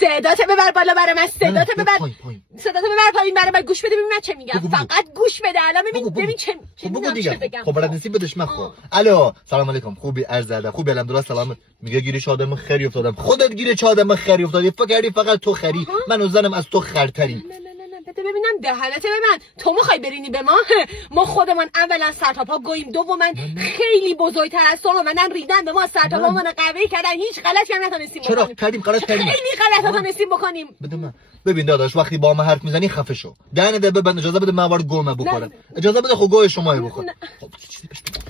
صداتو ببر بالا برای من، صداتو ببر پایین. صداتو ببر پایین برای من، گوش بده ببین من چه میگم. بگو. فقط گوش بده الان ببین چه بگو چه بگم. خب بلد نیستی بدش مخو. الو سلام علیکم، خوبی؟ عرض ادب. خوبی الحمدلله. سلام. میگه گیری چه آدم خری افتادم. خودت گیری چه آدم خری افتادی. فکر فقط تو خری، من و زنم از تو خرتریم. بده ببینم دهنت به من. تو میخوای برینی به ما خودمان اولا سرتاپا گوییم، دوما خیلی بزرگتر از تو اومدن ریدن به ما، سرتاپامون قوی کردن، هیچ غلطی هم نتونستیم بکنیم. چرا کردیم؟ غلط کردیم. خیلی غلط نتونستیم بکنیم. بده من. ببین داداش وقتی با ما حرف میزنی خفه شو. دهنت ببند، اجازه بده من وارد گوه بخورم. اجازه بده خب گوه شما بخورم. خب چیزی بهش بگو.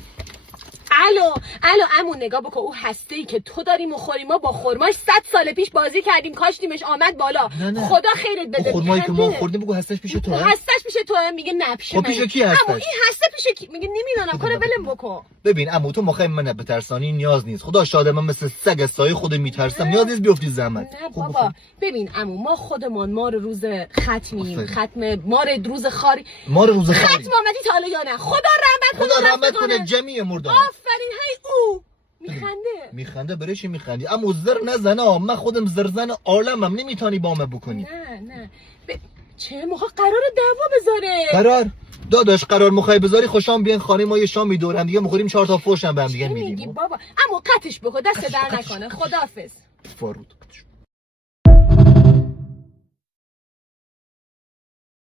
الو عمو نگاه بکن، اون هسته‌ای که تو داری می‌خوری ما با خرماش 100 سال پیش بازی کردیم، کاشتیمش آمد بالا. نه. خدا خیرت بده. خرمایی که ما خوردیم بگو هستش پیش تو. هستش پیش تو؟ میگه نه پیش منه. خب پیش کی هستش؟ عمو این هسته پیش کی؟ میگه نمیدونم، کارو ولم بکن. ببین عمو تو مخای من بترسانی نیاز نیست. خدا شاده من مثل سگ از سایه خود میترسم، نیاز نیست بیفتی زحمت. نه بابا ببین عمو ما خودمون مار روز ختمیم، ختم مار روز خاری. مار روز خاری. ختم اومدی تا حالا یا نه؟ خدا رحمت کنه جمعی مردار. آفرین هی او میخنده برای چی میخندی؟ اما زر نزنا، من خودم زرزن عالمم، نمیتونی با من بکنی. نه چه موقع قرار دعوا بذاره؟ قرار داداش قرار مخای بذاری خوشام بیان خانه ما یه شام میدورم دیگه میخوریم 4 تا فوش هم به هم دیگه میدیم. بابا اما قطش بکن، دست در نکنه. خداحافظ. فارود